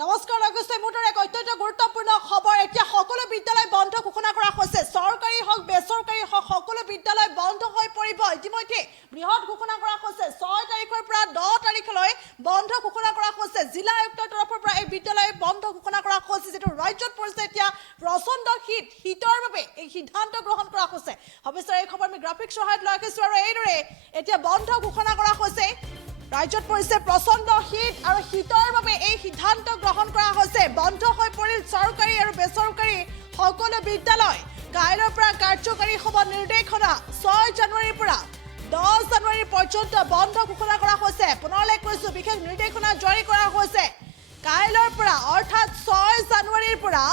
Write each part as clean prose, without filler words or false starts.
নমস্কাৰ লগতে মোটৰ এক অত্যন্ত গুৰুত্বপূৰ্ণ খবৰ এতিয়া সকলো বিদ্যালয় বন্ধ ঘোষণা কৰা হৈছে চৰকাৰী হওক বেচৰকাৰী হওক সকলো বিদ্যালয় বন্ধ হৈ পৰিব ইতিমধ্যে বৃহৎ ঘোষণা কৰা হৈছে 6 তাৰিখৰ পৰা 10 তাৰিখলৈ বন্ধ ঘোষণা কৰা হৈছে জিলা আয়ুক্তৰ তৰফৰ পৰা এই বিদ্যালয় বন্ধ ঘোষণা কৰা হৈছে যেটো ৰাজ্যত পৰিছে এতিয়া প্ৰচণ্ড শীতৰ বাবে এই সিদ্ধান্ত গ্ৰহণ কৰা হৈছে অৱশ্যে এই খবৰ আমি গ্ৰাফিক সহায়ত লৈ আহিছো আৰু এইদৰে এতিয়া বন্ধ ঘোষণা কৰা হৈছে ৰাজ্যত পৰিছে প্ৰচণ্ড শীত আৰু শীতৰ বাবে এই সিদ্ধান্ত গ্ৰহণ কৰা হৈছে বন্ধ হৈ পৰিল চৰকাৰী আৰু বেচৰকাৰী সকলো বিদ্যালয় কাইলৈৰ পৰা কাৰ্যকাৰী হ'ব নিৰ্দেশনা 6 জানুৱাৰীৰ পৰা 10 জানুৱাৰী পৰ্যন্ত বন্ধ ঘোষণা কৰা হৈছে পুনৰলৈ কৈছো বিশেষ নিৰ্দেশনা জাৰি কৰা হৈছে কাইলৈৰ পৰা অৰ্থাৎ 6 জানুৱাৰীৰ পৰা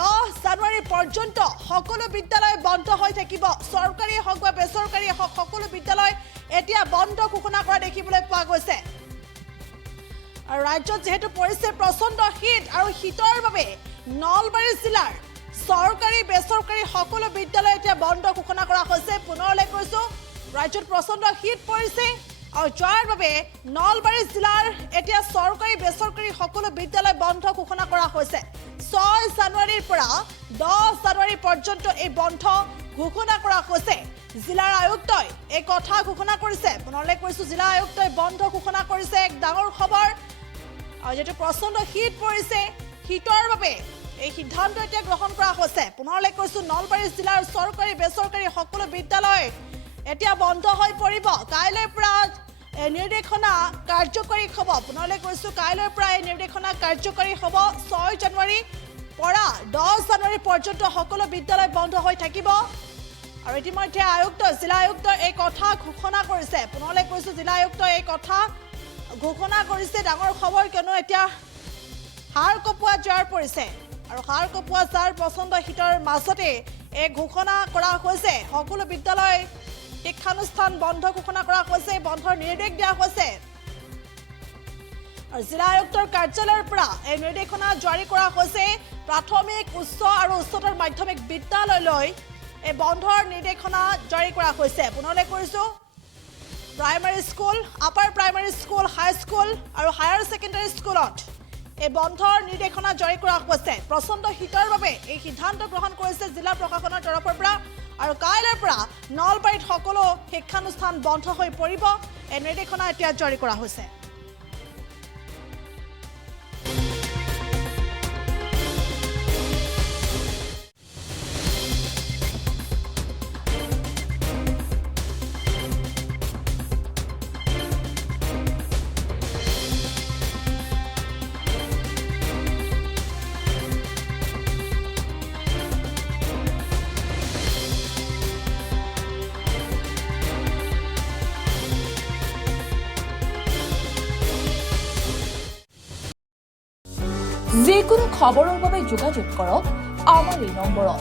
10 জানুৱাৰী পৰ্যন্ত সকলো বিদ্যালয় বন্ধ হৈ থাকিব চৰকাৰী হওক বা বেচৰকাৰী হওক সকলো বিদ্যালয় এতিয়া বন্ধ ঘোষণা কৰা দেখিবলৈ পোৱা গৈছে আৰু ৰাজ্যত যেহেতু পৰিছে প্ৰচণ্ড শীত আৰু শীতৰ বাবে নলবাৰী জিলাৰ চৰকাৰী বেচৰকাৰী সকলো বিদ্যালয় এতিয়া বন্ধ ঘোষণা কৰা হৈছে পুনৰলৈ কৈছো ৰাজ্যত প্ৰচণ্ড শীত পৰিছে আৰু যাৰ বাবে নলবাৰী জিলাৰ এতিয়া চৰকাৰী বেচৰকাৰী সকলো বিদ্যালয় বন্ধ ঘোষণা কৰা হৈছে 6 জানুৱাৰীৰ পৰা 10 জানুৱাৰী পৰ্যন্ত এই বন্ধ ঘোষণা কৰা হৈছে জিলাৰ আয়ুক্তই এই কথা ঘোষণা কৰিছে পুনৰলৈ কৈছো জিলা আয়ুক্তই বন্ধ ঘোষণা কৰিছে এক ডাঙৰ খবৰ আৰু যেটো প্ৰচণ্ড শীত পৰিছে শীতৰ বাবে এই সিদ্ধান্ত এতিয়া গ্ৰহণ কৰা হৈছে পুনৰলৈ কৈছো নলবাৰী জিলাৰ চৰকাৰী বেচৰকাৰী সকলো বিদ্যালয় এতিয়া বন্ধ হৈ পৰিব কাইলৈৰ পৰা নিৰ্দেশনা কাৰ্যকৰী হ'ব পুনৰলৈ কৈছো কাইলৈৰ পৰা এই নিৰ্দেশনা কাৰ্যকৰী হ'ব 6 জানুৱাৰী পৰা 10 জানুৱাৰী পৰ্যন্ত সকলো বিদ্যালয় বন্ধ হৈ থাকিব আৰু ইতিমধ্যে আয়ুক্ত জিলা আয়ুক্ত এই কথা ঘোষণা কৰিছে পুনৰলৈ কৈছো জিলা আয়ুক্ত এই কথা ঘোষণা কৰিছে ডাঙৰ খবৰ কিয়নো এতিয়া হাড় কপোৱা জাৰ পৰিছে আৰু হাড় কপোৱা জাৰ প্ৰচণ্ড শীতৰ মাজতে এই ঘোষণা কৰা হৈছে সকলো বিদ্যালয় শিক্ষানুষ্ঠান বন্ধ ঘোষণা কৰা হৈছে বন্ধৰ নিৰ্দেশ দিয়া হৈছে আৰু জিলা আয়ুক্তৰ কাৰ্যালয়ৰ পৰা এই নিৰ্দেশনা জাৰি কৰা হৈছে প্ৰাথমিক উচ্চ আৰু উচ্চতৰ মাধ্যমিক বিদ্যালয়লৈ এই বন্ধৰ নিৰ্দেশনা জাৰি কৰা হৈছে পুনৰলৈ কৈছো primary school upper primary school high school আৰু হায়াৰ ছেকেণ্ডাৰী স্কুলত এই বন্ধৰ নিৰ্দেশনা জাৰি কৰা হৈছে প্ৰচণ্ড শীতৰ বাবে এই সিদ্ধান্ত গ্ৰহণ কৰিছে জিলা প্ৰশাসনৰ তৰফৰ পৰা আৰু কাইলৈৰ পৰা নলবাৰীত সকলো শিক্ষানুষ্ঠান বন্ধ হৈ পৰিব এই নিৰ্দেশনা এতিয়া জাৰি কৰা হৈছে যিকোনো খবৰৰ বাবে যোগাযোগ কৰক আমাৰ এই নম্বৰত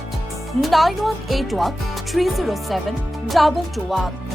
9181 307 2221